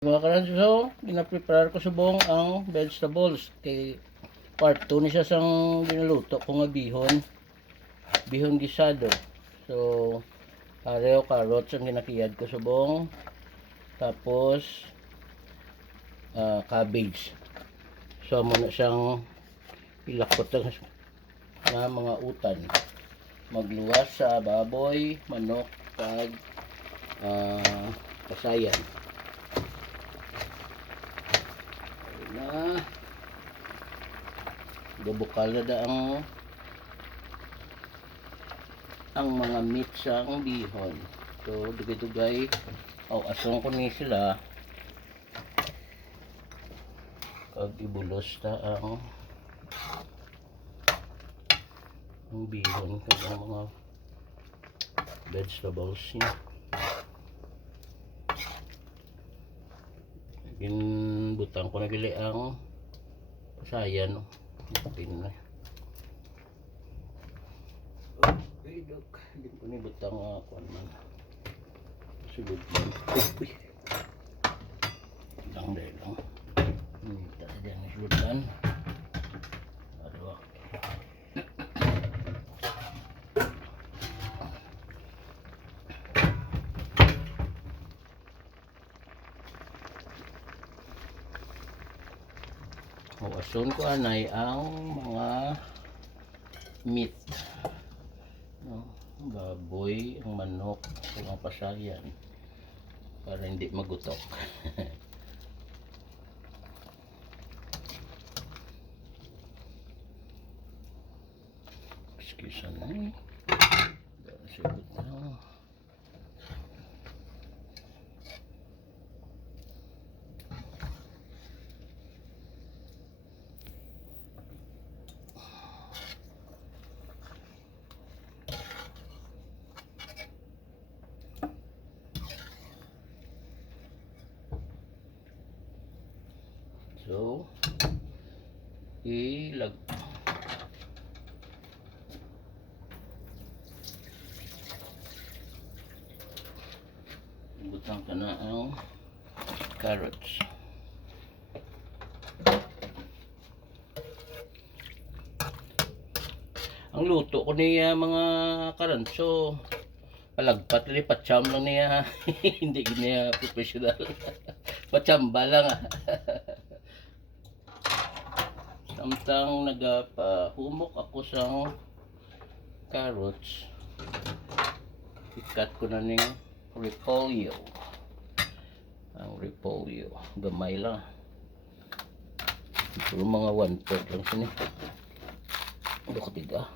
Mga karanso, gina-prepare ko subong ang vegetables. Kay part 2 ni siya sang ginaluto ko nga bihon. Bihon gisado. So, pareho carrots ang ginakiyad ko subong. Tapos, cabbage. So, muna siyang ilakot na mga utan. Magluwas sa baboy, manok, kag kasayan. Na bubukal na ang mga meat sa bihon. So dugay-dugay asong ko ni sila kag ibulos ta ang bihon kag ang mga vegetables niya. Butang ko na gali ang kasayan. Pin na. Okay, dok. Hindi ko ni butang kuan man. Sulod man. Uy. Lang dahil lang. Minta na dyan suludan. Aduh. Asun ko anay ang mga meat, no? Baboy, ang manok, ang pasayan para hindi magutok. Excuse me. So, butang ka na ang carrots. Ang luto ko niya mga karanso, palagpat li patsyam lang niya. Hindi niya professional. Patsamba lang Samtang nagapahumok ako sa carrots, ikat ko na ning repolyo. Ang repolyo, gamay lang. Ito mga 1/3 lang sini. Ito katiga.